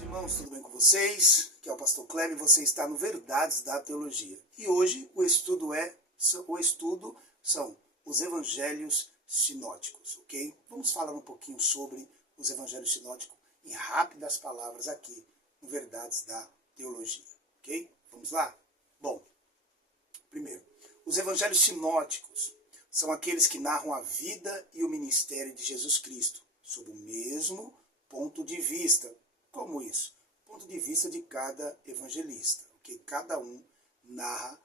Irmãos, tudo bem com vocês? Aqui é o pastor Kleber e você está no Verdades da Teologia. E hoje o estudo são os evangelhos sinóticos, ok? Vamos falar um pouquinho sobre os evangelhos sinóticos em rápidas palavras aqui no Verdades da Teologia, ok? Vamos lá? Bom, primeiro, os evangelhos sinóticos são aqueles que narram a vida e o ministério de Jesus Cristo sob o mesmo ponto de vista. Como isso? Ponto de vista de cada evangelista, porque cada um narra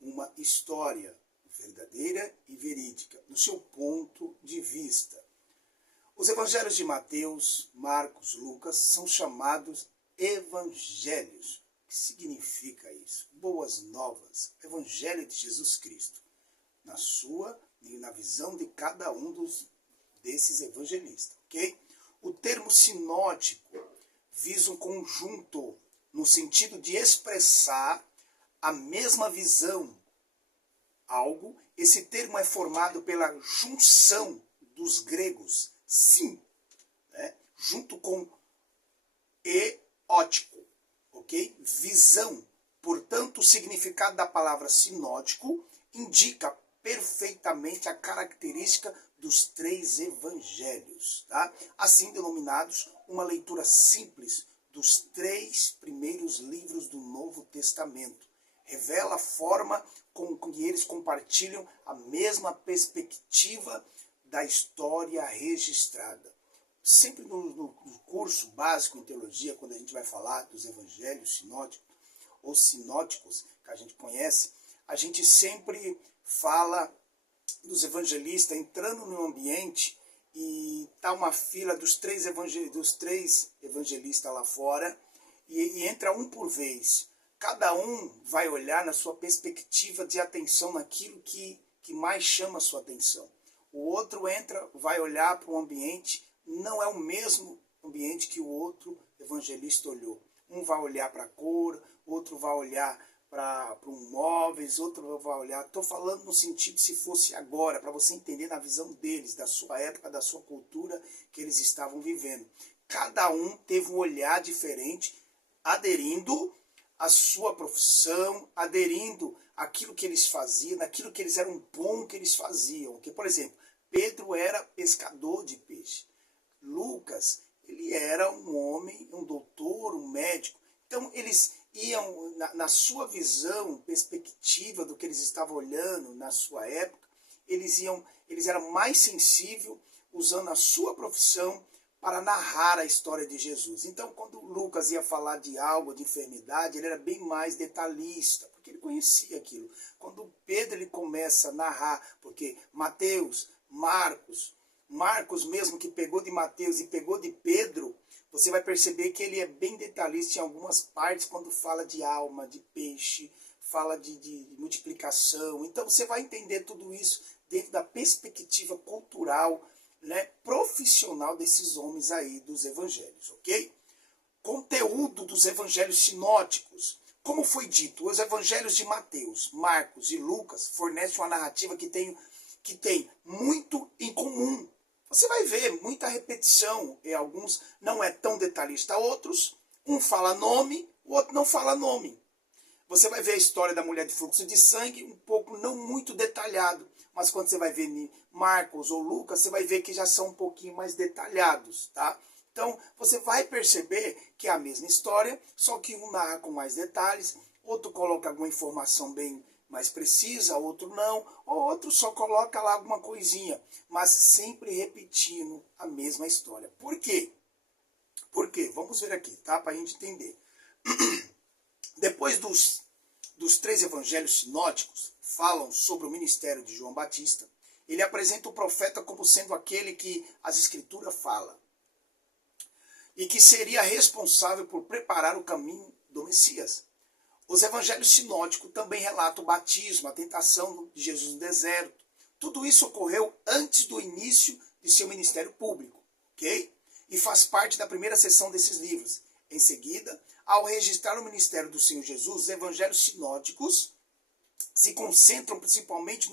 uma história verdadeira e verídica, no seu ponto de vista. Os evangelhos de Mateus, Marcos, Lucas são chamados evangelhos. O que significa isso? Boas novas, evangelho de Jesus Cristo, na visão de cada um desses evangelistas, ok? O termo sinótico visa um conjunto no sentido de expressar a mesma visão. Esse termo é formado pela junção dos gregos sim, né, junto com eótico, ok? Visão. Portanto, o significado da palavra sinótico indica perfeitamente a característica dos três evangelhos, tá? Assim denominados, uma leitura simples dos três primeiros livros do Novo Testamento. Revela a forma com que eles compartilham a mesma perspectiva da história registrada. Sempre no curso básico em teologia, quando a gente vai falar dos evangelhos sinóticos, ou sinóticos, que a gente conhece, a gente sempre fala dos evangelistas entrando no ambiente e tá uma fila dos três evangelistas lá fora e entra um por vez. Cada um vai olhar na sua perspectiva de atenção naquilo que mais chama a sua atenção. O outro entra, vai olhar para o ambiente, não é o mesmo ambiente que o outro evangelista olhou. Um vai olhar para a cor, outro vai olhar para um móveis, outro vai olhar. Estou falando no sentido se fosse agora, para você entender na visão deles, da sua época, da sua cultura que eles estavam vivendo. Cada um teve um olhar diferente, aderindo à sua profissão, aderindo àquilo que eles faziam, naquilo que eles eram bom que eles faziam. Porque, por exemplo, Pedro era pescador de peixe. Lucas, ele era um homem, um doutor, um médico. Então, eles iam, na sua visão, perspectiva do que eles estavam olhando na sua época, eles eram mais sensíveis, usando a sua profissão para narrar a história de Jesus. Então, quando Lucas ia falar de algo, de enfermidade, ele era bem mais detalhista, porque ele conhecia aquilo. Quando Pedro ele começa a narrar, porque Mateus, Marcos mesmo, que pegou de Mateus e pegou de Pedro, você vai perceber que ele é bem detalhista em algumas partes, quando fala de alma, de peixe, fala de multiplicação. Então você vai entender tudo isso dentro da perspectiva cultural, né, profissional desses homens aí dos evangelhos, ok? Conteúdo dos evangelhos sinóticos. Como foi dito, os evangelhos de Mateus, Marcos e Lucas fornecem uma narrativa que tem muito em comum. Você vai ver muita repetição, e alguns não é tão detalhista, outros, um fala nome, o outro não fala nome. Você vai ver a história da mulher de fluxo de sangue, um pouco não muito detalhado, mas quando você vai ver Marcos ou Lucas, você vai ver que já são um pouquinho mais detalhados, tá? Então, você vai perceber que é a mesma história, só que um narra com mais detalhes, outro coloca alguma informação bem mais precisa, outro não, ou outro só coloca lá alguma coisinha, mas sempre repetindo a mesma história. Por quê? Por quê? Vamos ver aqui, tá? Para a gente entender. Depois dos três evangelhos sinóticos falam sobre o ministério de João Batista, ele apresenta o profeta como sendo aquele que as escrituras falam e que seria responsável por preparar o caminho do Messias. Os evangelhos sinóticos também relatam o batismo, a tentação de Jesus no deserto. Tudo isso ocorreu antes do início de seu ministério público, ok? E faz parte da primeira seção desses livros. Em seguida, ao registrar o ministério do Senhor Jesus, os evangelhos sinóticos se concentram principalmente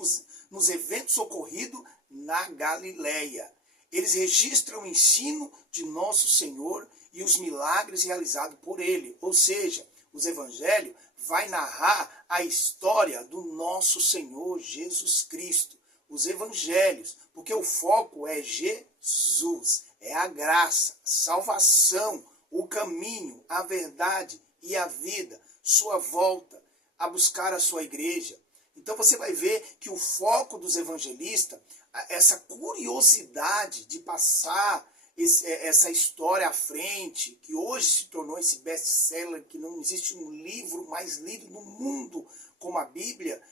nos eventos ocorridos na Galileia. Eles registram o ensino de nosso Senhor e os milagres realizados por ele. Ou seja, os evangelhos vai narrar a história do nosso Senhor Jesus Cristo. Os evangelhos, porque o foco é Jesus, é a graça, a salvação, o caminho, a verdade e a vida, sua volta a buscar a sua igreja. Então você vai ver que o foco dos evangelistas, essa curiosidade de passar essa história à frente, que hoje se tornou esse best-seller, que não existe um livro mais lido no mundo como a Bíblia,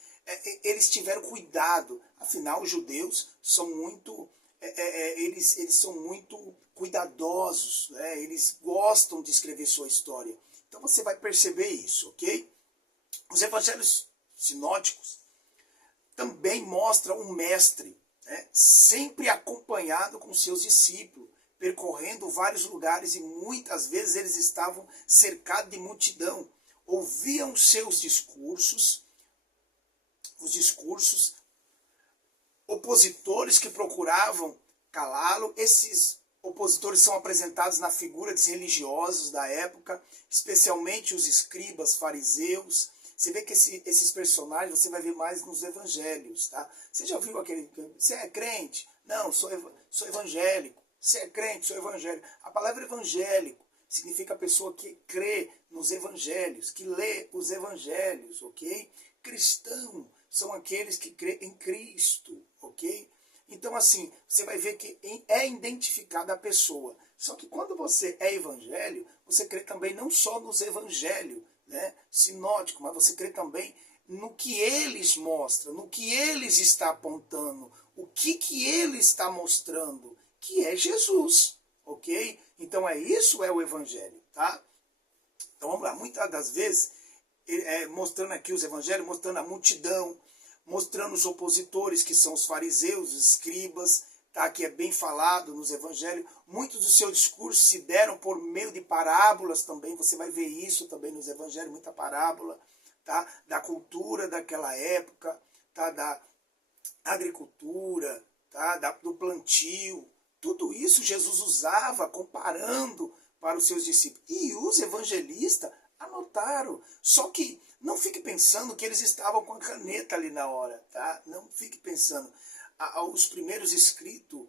eles tiveram cuidado. Afinal, os judeus são muito, eles são muito cuidadosos, né? Eles gostam de escrever sua história. Então você vai perceber isso, ok? Os evangelhos sinóticos também mostram um mestre, né? Sempre acompanhado com seus discípulos, percorrendo vários lugares, e muitas vezes eles estavam cercados de multidão. Ouviam seus discursos, os discursos, opositores que procuravam calá-lo. Esses opositores são apresentados na figura de religiosos da época, especialmente os escribas, fariseus. Você vê que esses personagens você vai ver mais nos evangelhos, tá? Você já viu aquele... Você é crente? Não, sou evangélico. Você é crente? Sou evangélico. A palavra evangélico significa pessoa que crê nos evangelhos, que lê os evangelhos, ok? Cristão são aqueles que crê em Cristo, ok? Então, assim, você vai ver que é identificada a pessoa. Só que quando você é evangelho, você crê também não só nos evangelhos, né, sinótico, mas você crê também no que eles mostram, no que eles estão apontando, o que ele está mostrando, que é Jesus, ok? Então isso é o evangelho, tá? Então vamos lá, muitas das vezes, mostrando aqui os evangelhos, mostrando a multidão, mostrando os opositores, que são os fariseus, os escribas, tá? Que é bem falado nos evangelhos. Muitos dos seus discursos se deram por meio de parábolas também, você vai ver isso também nos evangelhos, muita parábola, tá? Da cultura daquela época, tá? Da agricultura, tá? Do plantio. Tudo isso Jesus usava comparando para os seus discípulos. E os evangelistas anotaram. Só que não fique pensando que eles estavam com a caneta ali na hora, tá? Não fique pensando. Os primeiros escritos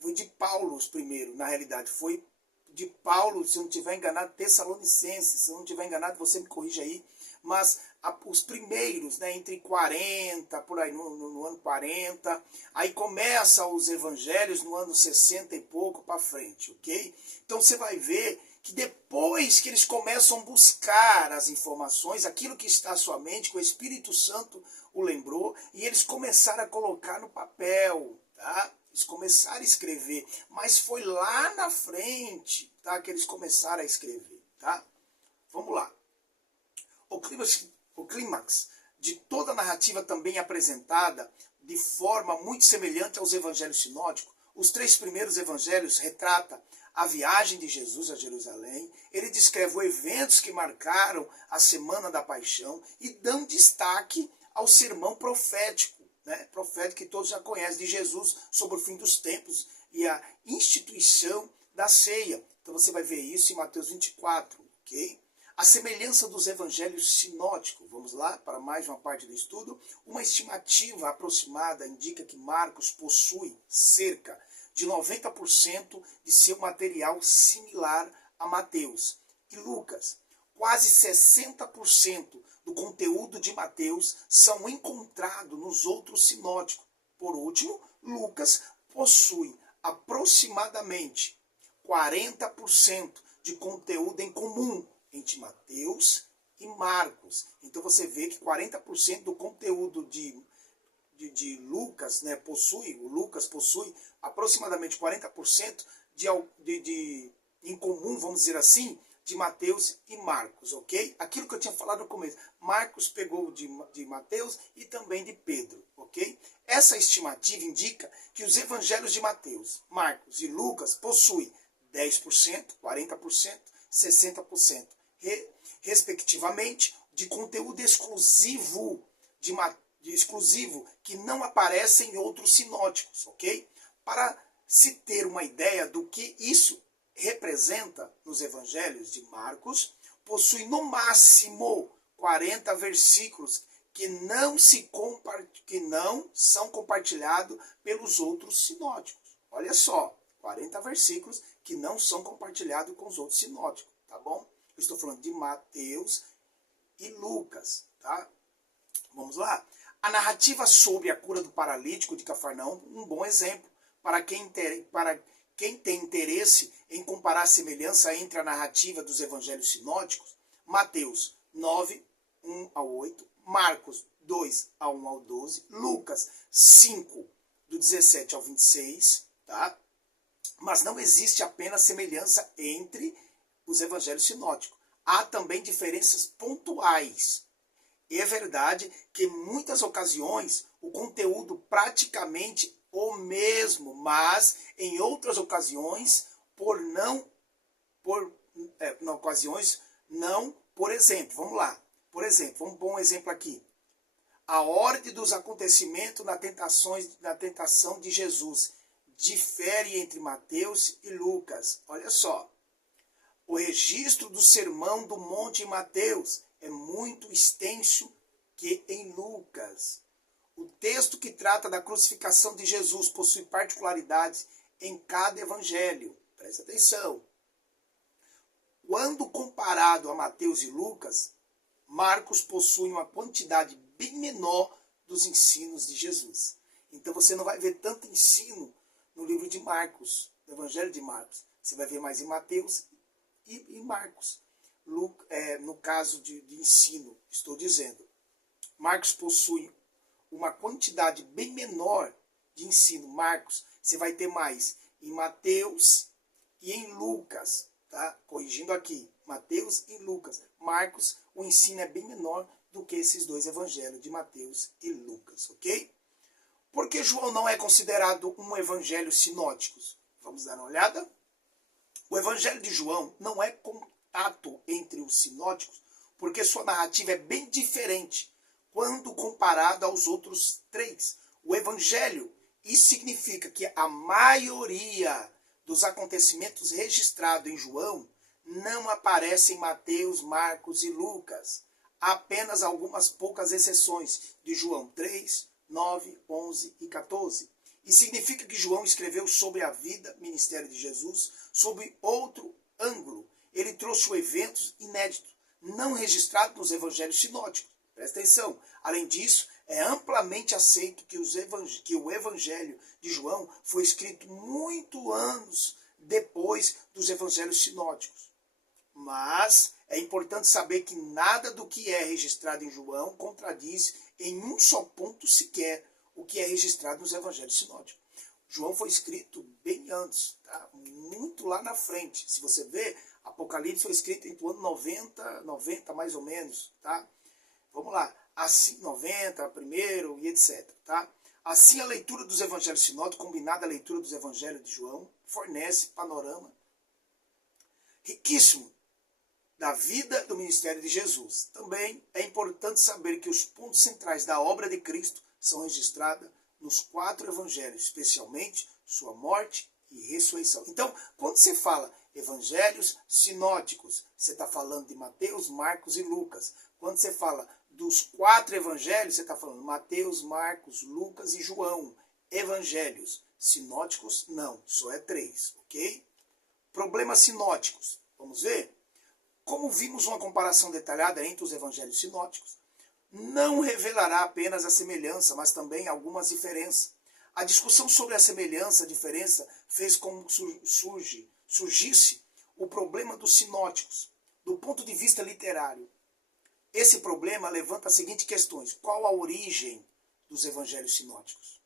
foi de Paulo, os primeiros, na realidade. Foi de Paulo, se eu não estiver enganado, Tessalonicenses. Se eu não estiver enganado, você me corrija aí. Mas os primeiros, né, entre 40, por aí, no ano 40, aí começa os evangelhos no ano 60 e pouco para frente, ok? Então você vai ver que depois que eles começam a buscar as informações, aquilo que está à sua mente, que o Espírito Santo o lembrou, e eles começaram a colocar no papel, tá? Eles começaram a escrever, mas foi lá na frente, tá, que eles começaram a escrever, tá? Vamos lá. O clímax de toda a narrativa também apresentada de forma muito semelhante aos evangelhos sinóticos. Os 3 primeiros evangelhos retratam a viagem de Jesus a Jerusalém. Ele descreve os eventos que marcaram a semana da paixão e dão destaque ao sermão profético, né? Profético que todos já conhecem, de Jesus sobre o fim dos tempos e a instituição da ceia. Então você vai ver isso em Mateus 24, ok? A semelhança dos evangelhos sinóticos, vamos lá para mais uma parte do estudo, uma estimativa aproximada indica que Marcos possui cerca de 90% de seu material similar a Mateus. E Lucas, quase 60% do conteúdo de Mateus são encontrados nos outros sinóticos. Por último, Lucas possui aproximadamente 40% de conteúdo em comum entre Mateus e Marcos. Então você vê que 40% do conteúdo de Lucas, né, Lucas possui aproximadamente 40% em comum, vamos dizer assim, de Mateus e Marcos, ok? Aquilo que eu tinha falado no começo, Marcos pegou de Mateus e também de Pedro, ok? Essa estimativa indica que os evangelhos de Mateus, Marcos e Lucas possuem 10%, 40%, 60%, respectivamente, de conteúdo exclusivo exclusivo que não aparece em outros sinóticos, ok? Para se ter uma ideia do que isso representa nos evangelhos de Marcos, possui no máximo 40 versículos que não são compartilhados pelos outros sinóticos. Olha só, 40 versículos que não são compartilhados com os outros sinóticos, tá bom? Eu estou falando de Mateus e Lucas, tá? Vamos lá. A narrativa sobre a cura do paralítico de Cafarnaum, um bom exemplo para quem tem interesse em comparar a semelhança entre a narrativa dos evangelhos sinóticos. Mateus 9, 1 ao 8, Marcos 2, a 1 ao 12, Lucas 5, do 17 ao 26, tá? Mas não existe apenas semelhança entre os evangelhos sinóticos. Há também diferenças pontuais. É verdade que em muitas ocasiões o conteúdo praticamente o mesmo, mas em outras ocasiões por exemplo, vamos lá. Por exemplo, vamos pôr um exemplo aqui. A ordem dos acontecimentos na tentação de Jesus difere entre Mateus e Lucas. Olha só. O registro do Sermão do Monte em Mateus é muito extenso que em Lucas. O texto que trata da crucificação de Jesus possui particularidades em cada evangelho. Presta atenção. Quando comparado a Mateus e Lucas, Marcos possui uma quantidade bem menor dos ensinos de Jesus. Então você não vai ver tanto ensino no livro de Marcos, no evangelho de Marcos. Você vai ver mais em Mateus e em Marcos. No caso de ensino, estou dizendo. Marcos possui uma quantidade bem menor de ensino. Marcos, você vai ter mais em Mateus e em Lucas, tá? Corrigindo aqui, Mateus e Lucas. Marcos, o ensino é bem menor do que esses dois evangelhos de Mateus e Lucas, ok? Por que João não é considerado um evangelho sinótico? Vamos dar uma olhada? O evangelho de João não é contato entre os sinóticos, porque sua narrativa é bem diferente quando comparado aos outros três. O evangelho, isso significa que a maioria dos acontecimentos registrados em João não aparece em Mateus, Marcos e Lucas. Há apenas algumas poucas exceções de João 3, 9, 11 e 14. E significa que João escreveu sobre a vida, ministério de Jesus, sob outro ângulo. Ele trouxe eventos inéditos, não registrados nos evangelhos sinóticos. Presta atenção. Além disso, é amplamente aceito que o evangelho de João foi escrito muito anos depois dos evangelhos sinóticos. Mas é importante saber que nada do que é registrado em João contradiz em um só ponto sequer o que é registrado nos evangelhos sinóticos. João foi escrito bem antes, tá? Muito lá na frente. Se você ver, Apocalipse foi escrito entre o ano 90 mais ou menos, tá? Vamos lá, assim 90, primeiro e etc, tá? Assim a leitura dos evangelhos sinóticos, combinada à leitura dos evangelhos de João, fornece panorama riquíssimo da vida do ministério de Jesus. Também é importante saber que os pontos centrais da obra de Cristo são registrados nos 4 evangelhos, especialmente sua morte e ressurreição. Então, quando você fala evangelhos sinóticos, você está falando de Mateus, Marcos e Lucas. Quando você fala dos 4 evangelhos, você está falando Mateus, Marcos, Lucas e João. Evangelhos sinóticos, não, só é 3, ok? Problemas sinóticos, vamos ver? Como vimos uma comparação detalhada entre os evangelhos sinóticos, não revelará apenas a semelhança, mas também algumas diferenças. A discussão sobre a semelhança, a diferença, fez com que surgisse o problema dos sinóticos, do ponto de vista literário. Esse problema levanta as seguintes questões. Qual a origem dos evangelhos sinóticos?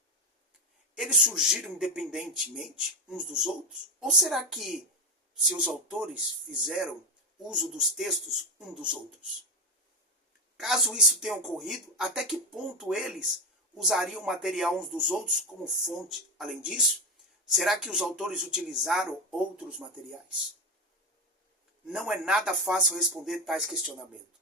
Eles surgiram independentemente uns dos outros? Ou será que seus autores fizeram uso dos textos uns dos outros? Caso isso tenha ocorrido, até que ponto eles usariam o material uns dos outros como fonte? Além disso, será que os autores utilizaram outros materiais? Não é nada fácil responder tais questionamentos.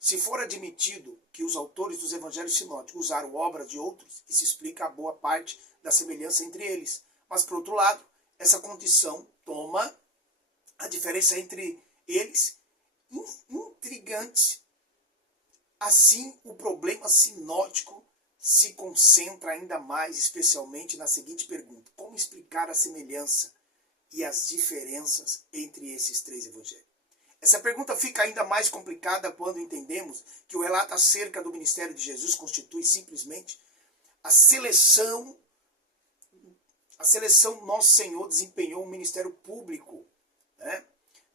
Se for admitido que os autores dos evangelhos sinóticos usaram obras de outros, isso explica a boa parte da semelhança entre eles. Mas, por outro lado, essa condição toma a diferença entre eles intrigante. Assim, o problema sinótico se concentra ainda mais, especialmente na seguinte pergunta: como explicar a semelhança e as diferenças entre esses três evangelhos? Essa pergunta fica ainda mais complicada quando entendemos que o relato acerca do ministério de Jesus constitui simplesmente a seleção Nosso Senhor desempenhou um ministério público, né,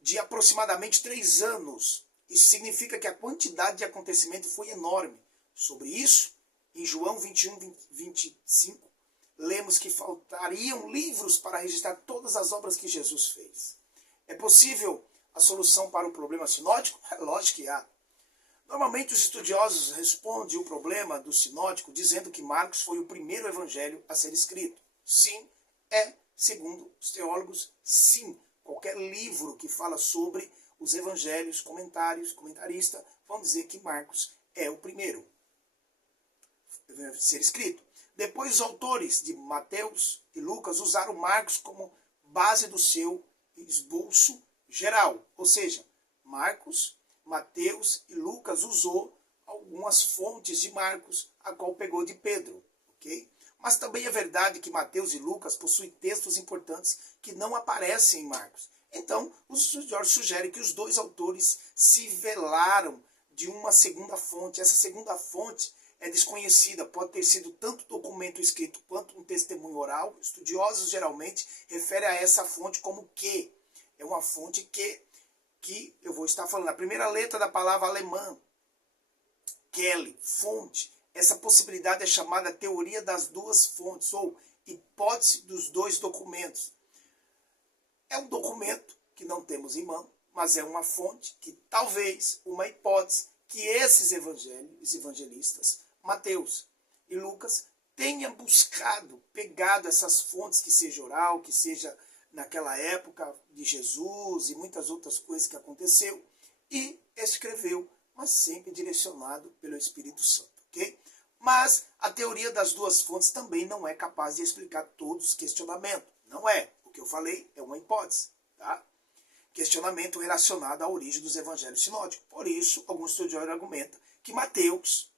de aproximadamente 3 anos. Isso significa que a quantidade de acontecimento foi enorme. Sobre isso, em João 21, 25, lemos que faltariam livros para registrar todas as obras que Jesus fez. É possível a solução para o problema sinótico? É lógico que há. Normalmente os estudiosos respondem o problema do sinótico dizendo que Marcos foi o primeiro evangelho a ser escrito. Sim, segundo os teólogos, sim. Qualquer livro que fala sobre os evangelhos, comentarista, vão dizer que Marcos é o primeiro a ser escrito. Depois os autores de Mateus e Lucas usaram Marcos como base do seu esboço geral. Ou seja, Marcos, Mateus e Lucas usou algumas fontes de Marcos, a qual pegou de Pedro. Ok? Mas também é verdade que Mateus e Lucas possuem textos importantes que não aparecem em Marcos. Então, os estudiosos sugerem que os dois autores se velaram de uma segunda fonte. Essa segunda fonte é desconhecida, pode ter sido tanto documento escrito quanto um testemunho oral. Estudiosos geralmente referem a essa fonte como que. É uma fonte que eu vou estar falando. A primeira letra da palavra alemã, Kelly, fonte. Essa possibilidade é chamada teoria das duas fontes, ou hipótese dos dois documentos. É um documento que não temos em mão, mas é uma fonte que talvez, uma hipótese, que esses evangelistas, Mateus e Lucas, tenham buscado, pegado essas fontes, que seja oral, que seja naquela época de Jesus e muitas outras coisas que aconteceu, e escreveu, mas sempre direcionado pelo Espírito Santo. Okay? Mas a teoria das duas fontes também não é capaz de explicar todos os questionamentos. Não é. O que eu falei é uma hipótese. Tá? Questionamento relacionado à origem dos evangelhos sinóticos. Por isso, alguns estudiosos argumentam que Mateus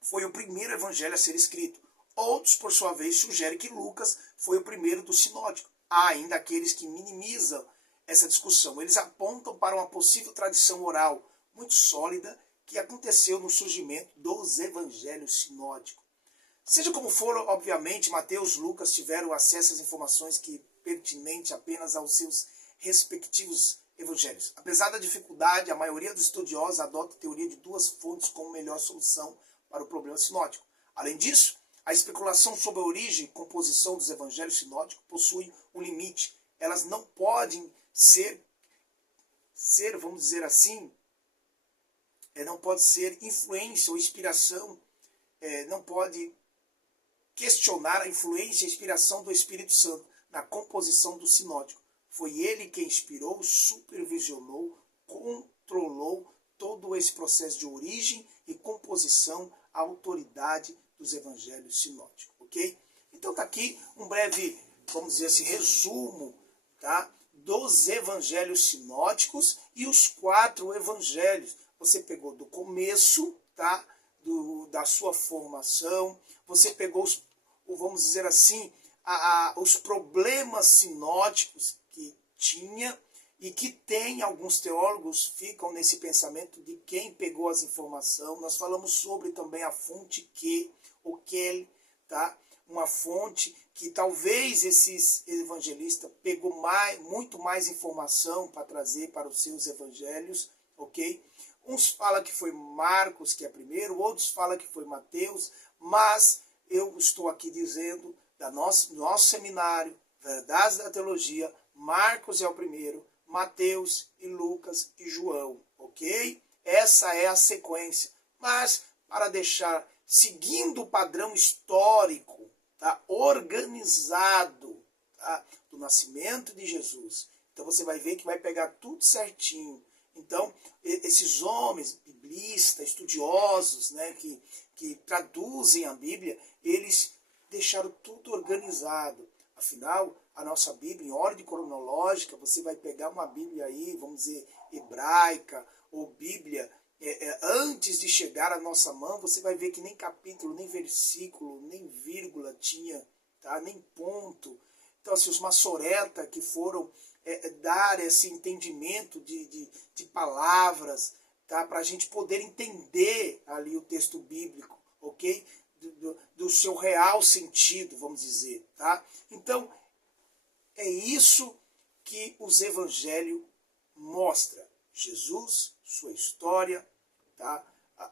foi o primeiro evangelho a ser escrito. Outros, por sua vez, sugerem que Lucas foi o primeiro do sinótico. Há ainda aqueles que minimizam essa discussão. Eles apontam para uma possível tradição oral muito sólida que aconteceu no surgimento dos evangelhos sinóticos. Seja como for, obviamente, Mateus e Lucas tiveram acesso às informações que pertinentes apenas aos seus respectivos evangelhos. Apesar da dificuldade, a maioria dos estudiosos adota a teoria de duas fontes como melhor solução para o problema sinótico. Além disso, a especulação sobre a origem e composição dos evangelhos sinóticos possui um limite. Elas não podem ser, vamos dizer assim, não pode ser influência ou inspiração, não pode questionar a influência e a inspiração do Espírito Santo na composição do sinótico. Foi ele quem inspirou, supervisionou, controlou todo esse processo de origem e composição, a autoridade dos evangelhos sinóticos. Ok? Então está aqui um breve, vamos dizer assim, resumo, tá, dos evangelhos sinóticos e os 4 evangelhos. Você pegou do começo, tá, da sua formação, você pegou, vamos dizer assim, os problemas sinóticos que tinha e que tem, alguns teólogos ficam nesse pensamento de quem pegou as informações. Nós falamos sobre também a fonte o Kelly, tá? Uma fonte que talvez esses evangelistas pegou muito mais informação para trazer para os seus evangelhos, ok? Uns falam que foi Marcos, que é primeiro, outros falam que foi Mateus, mas eu estou aqui dizendo, do nosso seminário, Verdades da Teologia, Marcos é o primeiro, Mateus e Lucas e João, ok? Essa é a sequência. Mas, para deixar, seguindo o padrão histórico, tá, organizado, tá, do nascimento de Jesus. Então você vai ver que vai pegar tudo certinho. Então, esses homens biblistas, estudiosos, né, que traduzem a Bíblia, eles deixaram tudo organizado. Afinal, a nossa Bíblia em ordem cronológica, você vai pegar uma Bíblia aí, vamos dizer, hebraica, ou Bíblia antes de chegar à nossa mão, você vai ver que nem capítulo, nem versículo, nem vírgula tinha, tá? Nem ponto. Então, assim, os massoreta que foram dar esse entendimento de palavras, tá? Para a gente poder entender ali o texto bíblico, ok? Do seu real sentido, vamos dizer, tá? Então, é isso que os evangelhos mostram. Jesus, sua história, tá?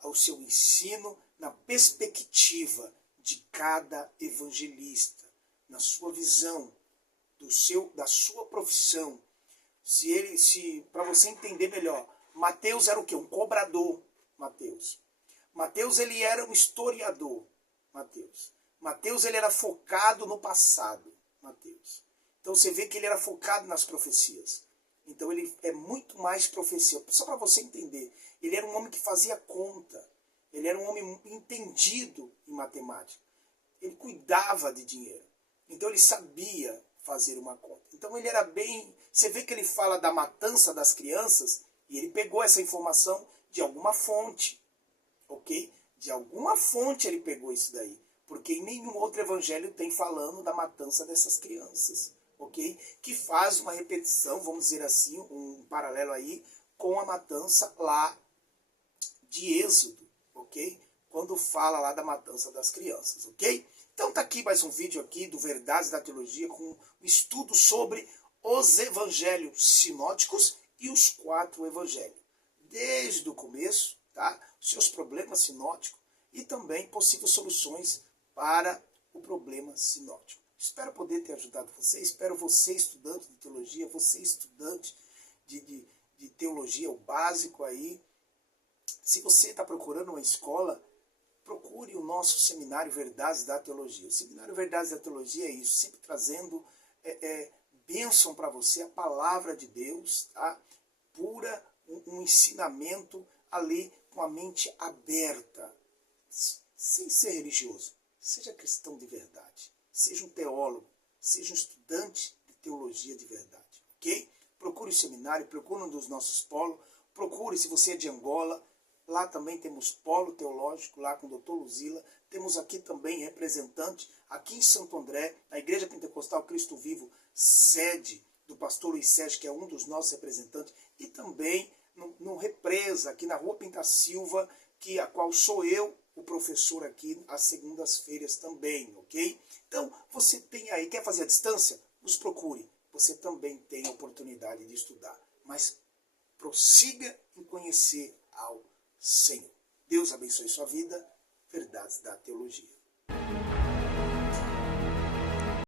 O seu ensino na perspectiva de cada evangelista, na sua visão, da sua profissão. Para você entender melhor, Mateus era o quê? Um cobrador. Mateus ele era um historiador. Mateus ele era focado no passado. Então você vê que ele era focado nas profecias. Então ele é muito mais profecia. Só para você entender, ele era um homem que fazia conta. Ele era um homem entendido em matemática. Ele cuidava de dinheiro. Então ele sabia fazer uma conta. Então ele era bem... Você vê que ele fala da matança das crianças e ele pegou essa informação de alguma fonte. Ok? De alguma fonte ele pegou isso daí. Porque em nenhum outro evangelho tem falando da matança dessas crianças. Ok? Que faz uma repetição, vamos dizer assim, um paralelo aí com a matança lá de Êxodo, ok? Quando fala lá da matança das crianças, ok? Então tá aqui mais um vídeo aqui do Verdades da Teologia com um estudo sobre os evangelhos sinóticos e os 4 evangelhos. Desde o começo, tá? Os seus problemas sinóticos e também possíveis soluções para o problema sinótico. Espero poder ter ajudado você, espero você, estudante de teologia, você, estudante de teologia, o básico aí. Se você está procurando uma escola, procure o nosso seminário Verdades da Teologia. O seminário Verdades da Teologia é isso, sempre trazendo bênção para você, a palavra de Deus, tá? Pura, um ensinamento ali com a mente aberta, sem ser religioso. Seja cristão de verdade. Seja um teólogo, seja um estudante de teologia de verdade, ok? Procure o seminário, procure um dos nossos polos, procure se você é de Angola, lá também temos polo teológico, lá com o Dr. Luzila, temos aqui também representante, aqui em Santo André, na Igreja Pentecostal Cristo Vivo, sede do pastor Luiz Sérgio, que é um dos nossos representantes, e também no Represa, aqui na Rua Pinta Silva, a qual sou eu, o professor aqui, às segundas-feiras também, ok? Então, você tem aí, quer fazer a distância? Nos procure. Você também tem a oportunidade de estudar. Mas prossiga em conhecer ao Senhor. Deus abençoe sua vida. Verdades da Teologia.